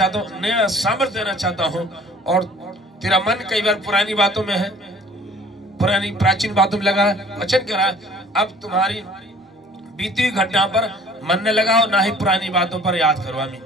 चाहता हूँ, नया सामर्थ्य देना चाहता हूँ। और तेरा मन कई बार पुरानी बातों में है, पुरानी प्राचीन बातों में लगा है। वचन कह रहा है अब तुम्हारी बीती हुई घटना पर मन न लगाओ, ना ही पुरानी बातों पर याद करो। आमीन।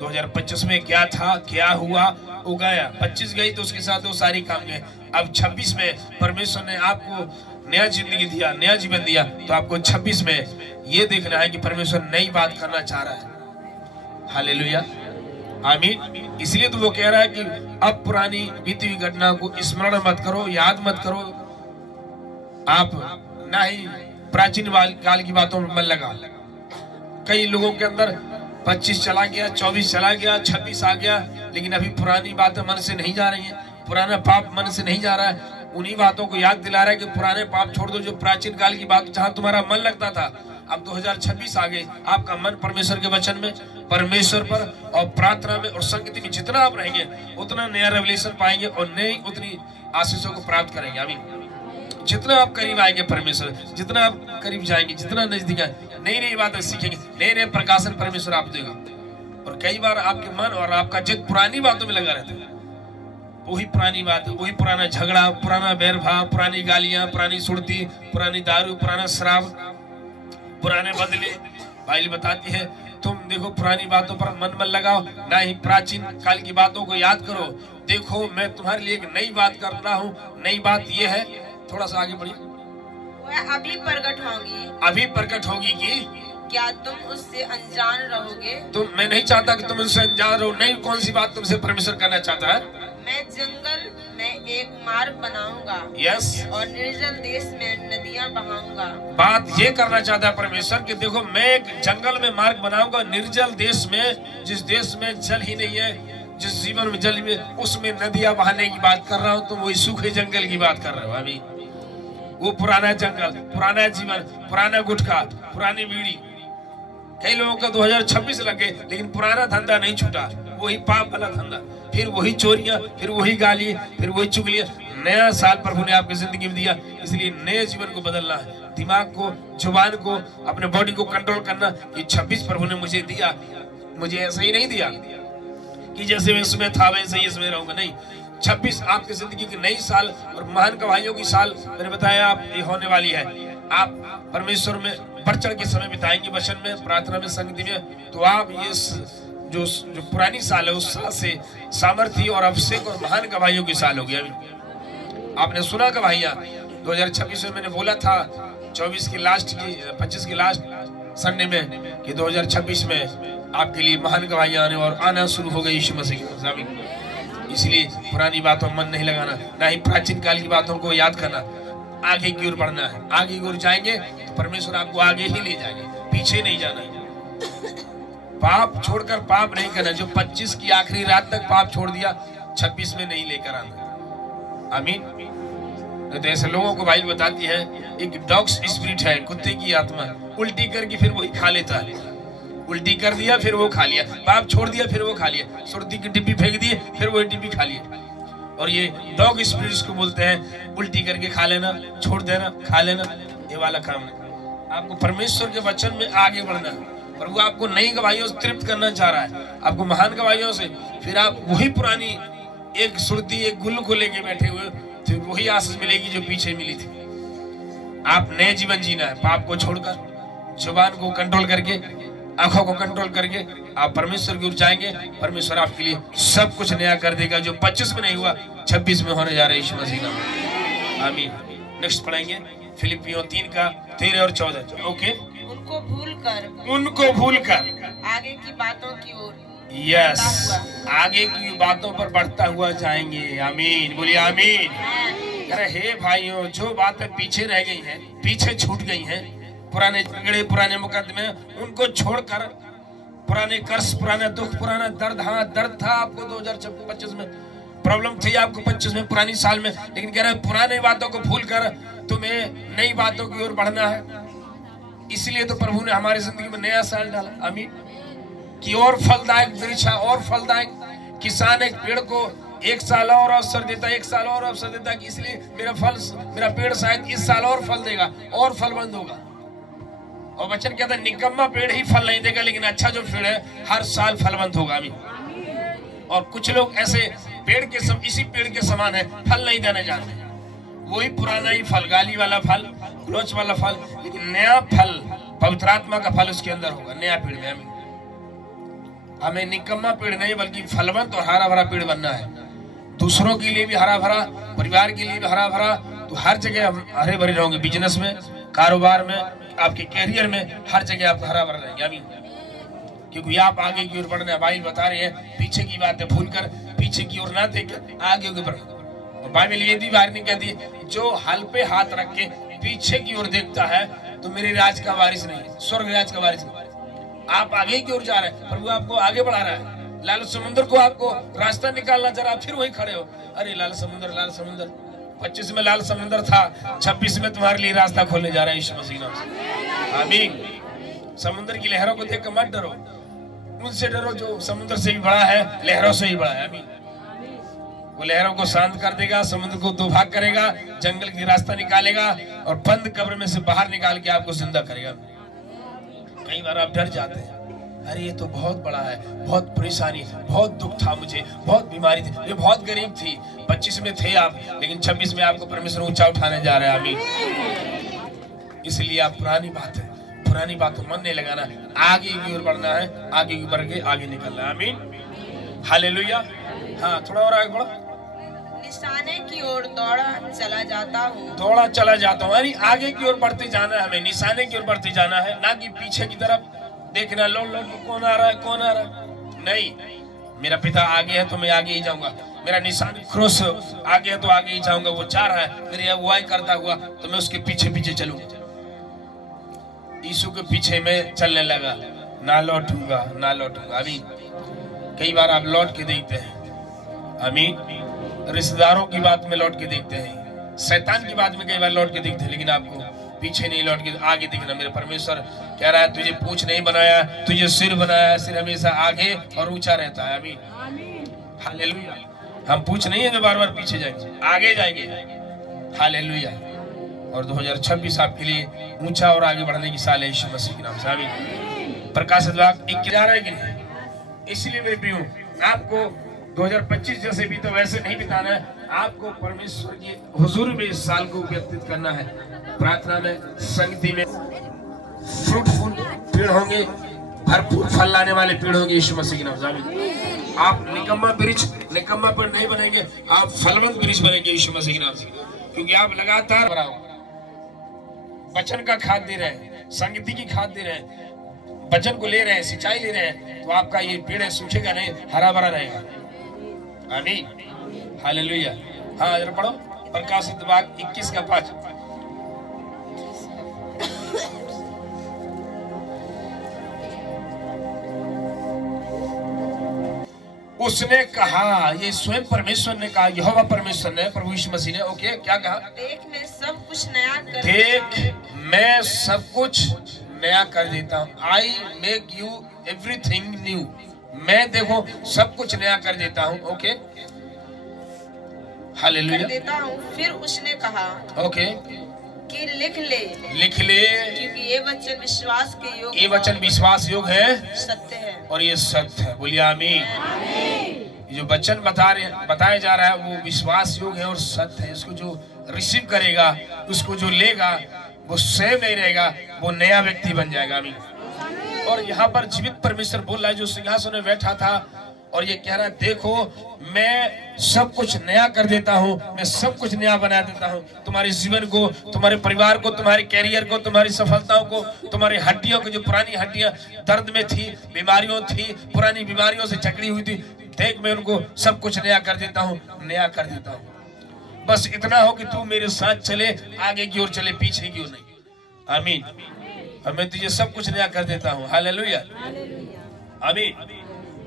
2025 में क्या था, क्या हुआ, वो गया। 25 गई तो उसके साथ वो सारी काम गए। अब 26 में परमेश्वर ने आपको नया जिंदगी दिया, नया जीवन दिया, तो आपको 26 में ये देखना है कि परमेश्वर नई बात करना चाह रहा है। हालेलुया, आमीन। इसलिए तो वो कह रहा है कि अब पुरानी बीती हुई घटना को स्मरण मत करो, याद मत करो आप, ना ही प्राचीन काल की बातों में मन लगा। कई लोगों के अंदर 25 चला गया, 24 चला गया, 26 आ गया, लेकिन अभी पुरानी बातें मन से नहीं जा रही हैं, पुराना पाप मन से नहीं जा रहा है। उन्हीं बातों को याद दिला रहा है कि पुराने पाप छोड़ दो, जो प्राचीन काल की बात जहां तुम्हारा मन लगता था। अब 2026 आ गए, आपका मन परमेश्वर के वचन में, परमेश्वर पर और प्रार्थना में और संगति में जितना आप रहेंगे उतना नया रेवलेशन पाएंगे और नई उतनी आशीषों को प्राप्त करेंगे। आमीन। जितना आप करीब आएंगे परमेश्वर, जितना आप करीब जाएंगे, जितना नजदीक आएंगे, नई नई बातें सीखेंगे, नए नए प्रकाशन परमेश्वर आप देगा। और कई बार आपके मन और आपका चित्त पुरानी बातों में लगा रहता है, वही पुरानी बात, वही पुराना झगड़ा, पुराना बैर भाव, पुरानी गालियां, पुरानी सुरती, पुरानी दारू, पुराना शराब, पुराने बदले। बाइबल बताती है तुम देखो पुरानी बातों पर मन लगाओ, ना ही प्राचीन काल की बातों को याद करो। देखो मैं तुम्हारे लिए एक नई बात कर रहा हूँ। नई बात ये है, थोड़ा सा आगे बढ़िए। वह अभी प्रकट होगी, अभी प्रकट होगी कि क्या तुम उससे अनजान रहोगे? तुम, मैं नहीं चाहता कि तुम उससे अनजान रहो। नहीं, कौन सी बात तुमसे परमेश्वर करना चाहता है? मैं जंगल में एक मार्ग बनाऊंगा, यस, और निर्जल देश में नदियां बहाऊंगा। बात ये करना चाहता है परमेश्वर कि देखो मैं एक जंगल में मार्ग बनाऊंगा, निर्जल देश में, जिस देश में जल ही नहीं है, जिस जीवन में जल में, उसमें नदियां बहाने की बात कर रहा हूँ। तुम वही सूखे जंगल की बात कर रहे हो। अभी वो पुराना जंगल, पुराना जीवन, पुराना गुटखा, पुरानी बीड़ी। कई लोगों का 2026 लग गए, लेकिन पुराना धंधा नहीं छूटा, वही पाप वाला धंधा, फिर वही चोरियां, फिर वही गाली, फिर वही चुगलियां। नया साल प्रभु ने आपकी जिंदगी में दिया, इसलिए नए जीवन को बदलना है, दिमाग को, जुबान को, अपने बॉडी को कंट्रोल करना कि 26 प्रभु ने मुझे दिया, मुझे ऐसा ही नहीं दिया कि जैसे मैं इसमें था वैसे ही इसमें रहूंगा। नहीं, 26 आपकी जिंदगी की नई साल और महान गवाहियों की साल मैंने बताया आप ये होने वाली है। आप परमेश्वर में बढ़ चढ़ के समय बिताएंगे, वचन में, प्रार्थना में, संगति में, तो आप ये जो पुरानी साल है उस साल से सामर्थ्य और अभिषेक और महान गवाहियों की साल होगी। आपने सुना गवाहियां 2026 में मैंने बोला था 24 की लास्ट की 25 की लास्ट संडे में कि 2026 में आपके लिए महान गवाहियां आने और आना शुरू हो गई यीशु मसीह की। इसलिए पुरानी बातों में मन नहीं लगाना, ना ही प्राचीन काल की बातों को याद करना। आगे की ओर बढ़ना है, आगे की ओर जाएंगे तो परमेश्वर आपको आगे ही ले जाएंगे, पीछे नहीं जाना है। पाप छोड़कर पाप नहीं करना। जो 25 की आखिरी रात तक पाप छोड़ दिया, 26 में नहीं लेकर आना। आमीन। तो ऐसे लोगों को बाइबल बताती है एक डॉग्स स्पिरिट है, कुत्ते की आत्मा, उल्टी करके फिर वही खा लेता है। उल्टी कर दिया फिर वो खा लिया, पाप छोड़ दिया फिर वो खा लिया, सुर्ती की डिब्बी फेंक दी फिर वो डिब्बी खा लिया। और ये डॉग स्पिरिट्स को बोलते हैं उल्टी करके खा लेना, छोड़ देना, खा लेना, ये वाला काम है। आपको परमेश्वर के वचन में आगे बढ़ना है। प्रभु आपको नई गवाहियों से तृप्त करना चाह रहा है, आपको महान गवाहियों से। फिर आप वही पुरानी एक सुर्ती, एक गुल्ल को लेके बैठे हुए, फिर वही आशीष मिलेगी जो पीछे मिली थी। आप नए जीवन जीना है, पाप को छोड़कर, जुबान को कंट्रोल करके, आंखों को कंट्रोल करके आप परमेश्वर की ओर जाएंगे। परमेश्वर आपके लिए सब कुछ नया कर देगा। जो 25 में नहीं हुआ 26 में होने जा रहा है यीशु मसीह का। आमीन। नेक्स्ट पढ़ेंगे फिलिपियों 3 का 13 और 14। ओके। उनको भूलकर आगे की बातों की ओर, यस, आगे की बातों पर बढ़ता हुआ जाएंगे। आमीन, बोलिए आमीन। अरे हे भाइयों, जो बातें पीछे रह गई हैं, पीछे छूट गई हैं, पुराने झगड़े, पुराने मुकदमे, उनको छोड़कर, पुराने कर्ज, पुराना दुख, पुराना दर्द, हाँ दर्द था आपको 2025 में, प्रॉब्लम थी आपको 25 में, पुरानी साल में, लेकिन कह रहे हैं पुराने बातों को भूलकर तुम्हें नई बातों की ओर बढ़ना है। इसलिए तो प्रभु ने हमारी जिंदगी में नया साल डाला। आमीन। कि और फलदायक वृक्ष, और फलदायक किसान एक पेड़ को 1 साल और अवसर देता, 1 साल और अवसर देता कि इसलिए मेरा पेड़ शायद इस साल और फल देगा और फलवंत होगा। और वचन कहता है निकम्मा पेड़ ही फल नहीं देगा, लेकिन अच्छा जो पेड़ है हर साल फलवंत होगा। आमीन। और कुछ लोग ऐसे पेड़ के इसी पेड़ के समान है, फल नहीं देना जानते, वही पुराना ही फल, गाली वाला फल, क्लोच वाला फल, लेकिन नया फल, पवित्र आत्मा का फल उसके अंदर होगा नया पेड़ में। हमें निकम्मा पेड़ नहीं बल्कि फलवंत और हरा भरा पेड़ बनना है, दूसरों के लिए भी हरा भरा, परिवार के लिए भी हरा भरा। तो हर जगह हम हरे भरे रहोगे, बिजनेस में, कारोबार में, आपके कैरियर में, हर जगह आप हरा भरा रहेंगे। आमीन। क्योंकि आप आगे की ओर बढ़ना है। बाइबल बता रही है पीछे की बातें भूलकर पीछे की ओर ना देख आगे की बढ़ना। बाइबल ये भी बात नहीं कहती जो हल पे हाथ रख के पीछे की ओर देखता है तो मेरे राज का वारिस नहीं, स्वर्ग राज का वारिस नहीं। आप आगे की ओर जा रहे हैं, प्रभु आपको आगे बढ़ा रहा है। लाल समुद्र को आपको रास्ता निकालना जरा, फिर वही खड़े हो, अरे लाल समुद्र, लाल समुद्र। 25 में लाल समुद्र था, 26 में तुम्हारे लिए रास्ता खोलने जा रहा है यीशु मसीह नाम से। आमीन। समुद्र की लहरों को देख कर मत डरो, उनसे डरो जो समुद्र से भी बड़ा है, लहरों से ही बड़ा है। आमीन। वो लहरों को शांत कर देगा, समुद्र को दो भाग करेगा, जंगल की रास्ता निकालेगा और बंद कब्र में से बाहर निकाल के आपको जिंदा करेगा। कई बार आप डर जाते हैं, अरे ये तो बहुत बड़ा है, बहुत परेशानी, बहुत दुख था मुझे, बहुत बीमारी थी, ये बहुत गरीब थी। 25 में थे आप, लेकिन 26 में आपको परमेश्वर ऊंचा उठाने जा रहा है। आमीन। इसलिए आप पुरानी बातों मन नहीं लगाना, आगे की ओर बढ़ना है, आगे की बढ़ के आगे निकलना है। आमीन। हालेलुया। हाँ, थोड़ा और आगे बढ़ो। निशाने की ओर दौड़ा चला जाता हूँ, यानी आगे की ओर बढ़ते जाना है, हमें निशाने की ओर बढ़ते जाना है, ना कि पीछे की तरफ देखना लौट कौन आ रहा है नहीं। मेरा पिता आगे है तो मैं आगे ही जाऊंगा, मेरा निशान क्रोस आगे है तो आगे ही जाऊंगा। वो जा रहा है, मेरी अगुवाई करता हुआ, तो मैं उसके पीछे पीछे चलूंगा। यीशु के पीछे मैं चलने लगा, ना लौटूंगा। आमीन। कई बार आप लौट के देखते हैं, आमीन, रिश्तेदारों की बात में लौट के देखते हैं, शैतान की बात में कई बार लौट के देखते हैं, लेकिन आपको पीछे नहीं लौट के आगे देखना। मेरे परमेश्वर कह रहा है तुझे पूंछ नहीं बनाया, तुझे सिर बनाया। सिर हमेशा आगे और ऊंचा रहता है। आमीन। हालेलुया। हम पूंछ नहीं है जो बार बार पीछे जाएंगे, आगे जाएंगे। हालेलुया। और 2026 आपके लिए ऊंचा और आगे बढ़ने की साल है यीशु मसीह के नाम से। आमीन। प्रकाशित वाक्य 21 जा रहा है कि नहीं? इसलिए मेरे प्रियो, आपको 2025 जैसे भी तो वैसे नहीं बिताना है, आपको परमेश्वर की हुजूर में इस साल को व्यतीत करना है। प्रार्थना में, संगति में, फ्रूटफुल पेड़ होंगे, भरपूर फल लाने वाले पेड़ होंगे यीशु मसीह के नाम से। आप निकम्मा पेड़ नहीं बनेंगे, आप फलवंत वृक्ष बनेंगे यीशु मसीह के नाम से। क्योंकि आप लगातार वचन का खाद दे रहे हैं, संगति की खाद दे रहे हैं, वचन को ले रहे हैं, सिंचाई ले रहे हैं, तो आपका ये पेड़ सूखेगा नहीं, हरा भरा रहेगा। आमीन। हालेलुया। हाँ, जरा पढ़ो प्रकाशित वाक्य 21 का 5। उसने कहा, ये स्वयं परमेश्वर ने कहा, यहोवा परमेश्वर ने, प्रभु यीशु मसीह ने। ओके, क्या कहा? देख मैं सब कुछ नया कर देता हूँ। I make you everything new. मैं देखो सब कुछ नया कर देता हूँ। Okay, hallelujah. देता हूँ। फिर उसने कहा, ओके, कि लिख ले, क्योंकि ये वचन विश्वास योग है, सत्य है, और ये सत्य है। बोलिए आमीन। जो वचन बताया जा रहा है वो विश्वास योग है और सत्य है। इसको जो रिसीव करेगा, उसको जो लेगा, वो सेव नहीं रहेगा, वो नया व्यक्ति बन जाएगा। आमीन। और यहाँ पर जीवित परमेश्वर बोल रहा है जो सिंहासन में बैठा था, और ये कह रहा है देखो मैं सब कुछ नया कर देता हूँ, मैं सब कुछ नया बना देता हूँ। तुम्हारे जीवन को, तुम्हारे परिवार को, तुम्हारे कैरियर को, तुम्हारी सफलताओं को, तुम्हारी हड्डियों को, जो पुरानी हड्डियां दर्द में थी, बीमारियों थी, पुरानी बीमारियों से जकड़ी हुई थी, देख मैं उनको सब कुछ नया कर देता हूँ, नया कर देता हूँ। बस इतना हो कि तू मेरे साथ चले, आगे की ओर चले, पीछे की ओर नहीं। आमीन। और मैं तुझे सब कुछ नया कर देता हूँ। हालेलुया। आमीन।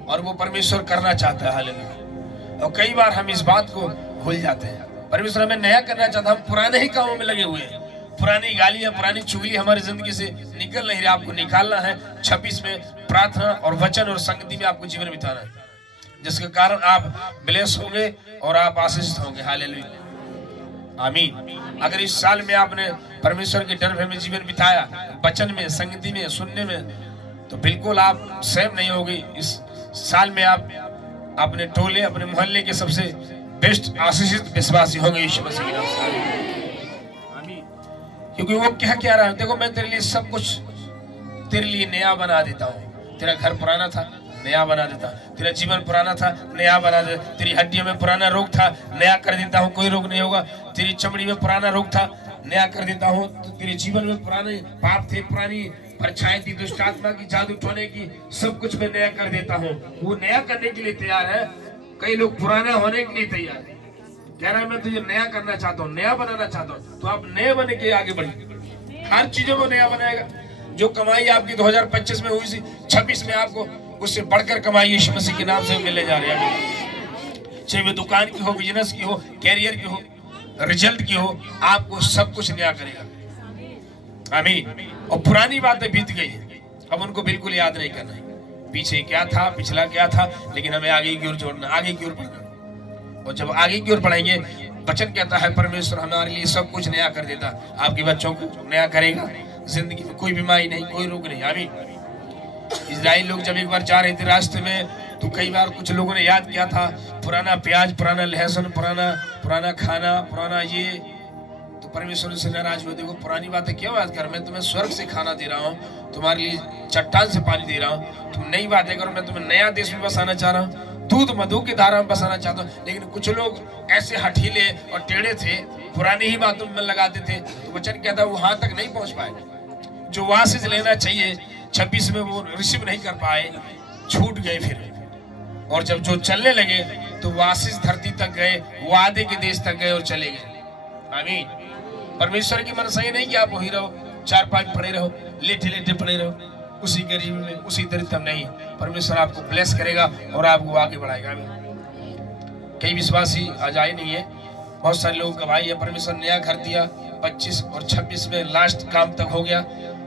और वो परमेश्वर करना चाहता है। हालेलुया। और कई बार हम इस बात को भूल जाते हैं। परमेश्वर हमें नया करना चाहता है, हम पुराने ही कामों में लगे हुए हैं। पुरानी गालियां, पुरानी चुगली हमारी जिंदगी से निकल नहीं रही। आपको निकालना है। 26 में प्रार्थना और वचन और संगति में आपको जीवन बिताना है, जिसके कारण आप ब्लेस होंगे और आप आशीषित होंगे। हालेलुया। आमीन। अगर इस साल में आपने परमेश्वर के डर में जीवन बिताया, वचन में, संगति में, सुनने में, तो बिल्कुल आप सेव नहीं होगी। इस साल में आप अपने टोले अपने मोहल्ले के सबसे बेस्ट आशीषित विश्वासी होंगे यीशु मसीह के नाम से। आमीन। क्योंकि वो क्या रहा है, देखो मैं तेरे लिए सब कुछ तेरे लिए नया बना देता हूँ। तेरा घर पुराना था, नया बना देता। तेरा जीवन पुराना था, नया बना देता। तेरी हड्डियों में पुराना रोग था, नया कर देता हूँ, कोई रोग नहीं होगा। तेरी चमड़ी में पुराना रोग था, नया कर देता हूँ। तो तेरे जीवन में पुराने पाप थे, पुरानी परछाई थी, दुष्ट आत्मा की, जादू टोने की, सब कुछ मैं नया कर देता हूँ। वो नया करने के लिए तैयार है। कई लोग पुराना होने के लिए तैयार है, कह रहा है मैं तुझे नया करना चाहता हूँ, नया बनाना चाहता हूँ। तो आप नए बने के आगे बढ़िए, हर चीजों को नया बनाएगा। जो कमाई आपकी 2025 में हुई थी, 26 में आपको उससे बढ़कर कमाई यीशु मसीह के नाम से मिलने जा रही है। चाहे वो दुकान की हो, बिजनेस की हो, कैरियर की हो, रिजल्ट की हो, आपको सब कुछ नया करेगा। आमीन। और पुरानी बातें बीत गई है, अब उनको बिल्कुल याद नहीं करना है। पीछे क्या था, पिछला क्या था, लेकिन हमें आगे की ओर जोड़ना, आगे की ओर बढ़ना। और जब आगे की ओर बढ़ेंगे, वचन कहता है परमेश्वर हमारे लिए सब कुछ नया कर देता। आपके बच्चों को नया करेगा, जिंदगी में कोई बीमारी नहीं, कोई रोग नहीं। आमीन। इजराइल लोग जब एक बार जा रहे थे रास्ते में, तो कई बार कुछ लोगों ने याद किया था पुराना प्याज, पुराना लहसुन, पुराना खाना, पुराना ये। तो परमेश्वर से नाराज हुए, देखो पुरानी बातें क्यों याद कर, मैं तुम्हें स्वर्ग से खाना दे रहा हूँ, तुम्हारे लिए चट्टान से पानी दे रहा हूँ, तुम नई बातें करो। मैं तुम्हें नया देश में बसाना चाह रहा हूँ, दूध मधु की धारा में बसाना चाहता हूँ। लेकिन कुछ लोग ऐसे हठीले और टेढ़े थे, पुरानी ही बातों में लगाते थे। तो वचन कहता वहां तक नहीं पहुंच पाए। जो वासिस लेना चाहिए 26 में वो रिसीव नहीं कर पाए, छूट गए फिर। और जब जो चलने लगे तो वासिस धरती तक गए, वादे के देश तक गए और चले गए। आमीन। परमेश्वर की मनसा ये नहीं कि आप वही रहो, चार पांच पड़े रहो, लेटे लेटे पड़े रहो, उसी गरीब में, उसी दरिद्र में नहीं। परमेश्वर आपको ब्लेस करेगा और आपको आगे बढ़ाएगा। आमीन। कई विश्वासी आज आए नहीं है, बहुत सारे लोग गवाही है। परमेश्वर नया घर दिया, 25 और 26 में लास्ट काम तक हो गया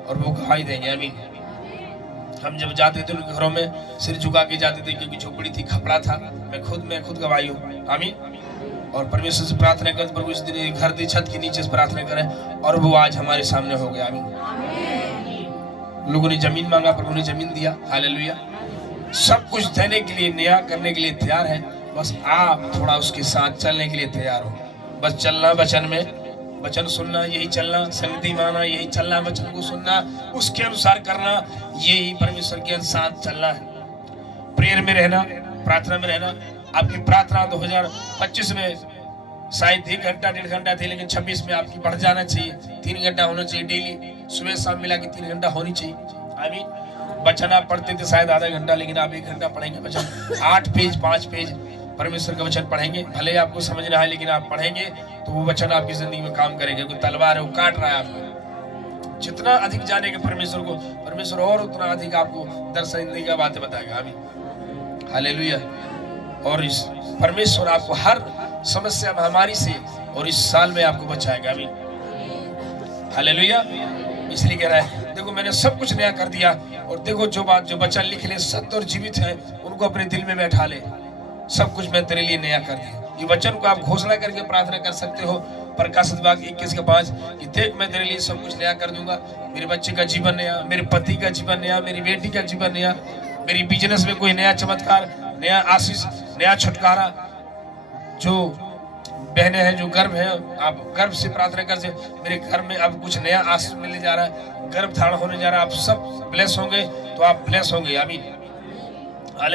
और वो गवाही देंगे। आमीन। हम जब जाते थे उनके घरों में सिर झुका के जाते थे, क्योंकि झोपड़ी थी, खपड़ा था। मैं खुद गवाही हूँ। आमीन। और परमेश्वर से प्रार्थना कर, प्रभु इस दिन घर दी छत के नीचे से प्रार्थना करें, और वो आज हमारे सामने हो गया। आमीन। लोगों ने जमीन मांगा, प्रभु ने जमीन दिया। हालेलुया। सब कुछ देने के लिए, नया करने के लिए तैयार है। बस आप थोड़ा उसके साथ चलने के लिए तैयार हो। बस चलना वचन में, वचन सुनना, यही चलना, संगति माना, यही चलना, वचन को सुनना, उसके अनुसार करना, यही परमेश्वर के साथ चलना है। प्रेयर में रहना, प्रार्थना में रहना। आपकी प्रार्थना 2025 में शायद 1 घंटा 1.5 घंटा थी, लेकिन 26 में आपकी बढ़ जाना चाहिए, 3 घंटा होना चाहिए डेली। सुबह शाम मिला के 3 घंटा होनी चाहिए। आमीन। वचन आप पढ़ते थे शायद आधा घंटा, लेकिन आप 1 घंटा पढ़ेंगे वचन। 8 पेज 5 पेज परमेश्वर का वचन पढ़ेंगे। भले आपको समझ ना आए, लेकिन आप पढ़ेंगे तो वो वचन आपकी जिंदगी में काम करेगा। कोई तलवार है, वो काट रहा है आपको। जितना अधिक जानेंगे परमेश्वर को, परमेश्वर और उतना अधिक आपको दर्शन देगा, बातें बताएगा। आमीन। हालेलुया। और इस परमेश्वर आपको हर समस्या महामारी से और इस साल में आपको बचाएगा। आमीन। हालेलुया। इसलिए कह रहा है, देखो मैंने सब कुछ नया कर दिया। और देखो जो बात, जो वचन लिख ले, सत्य और जीवित है, उनको अपने दिल में बैठा ले। सब कुछ मैं तेरे लिए नया कर दिया। ये वचन को आप घोषणा करके प्रार्थना कर सकते हो। प्रकाशित वाक्य 21:5 कि देख मैं तेरे लिए सब कुछ नया कर दूंगा। मेरे बच्चे का जीवन नया, मेरे पति का जीवन नया, मेरी बेटी का जीवन नया, मेरी बिजनेस में कोई नया चमत्कार, नया आशीष, नया छुटकारा। जो बहनें हैं जो गर्भ है, आप गर्भ से प्रार्थना कर से, मेरे घर में अब कुछ नया आशीष मिलने जा रहा है, गर्भ धारण होने जा रहा है, आप सब ब्लेस होंगे, तो आप ब्लेस होंगे। आमीन।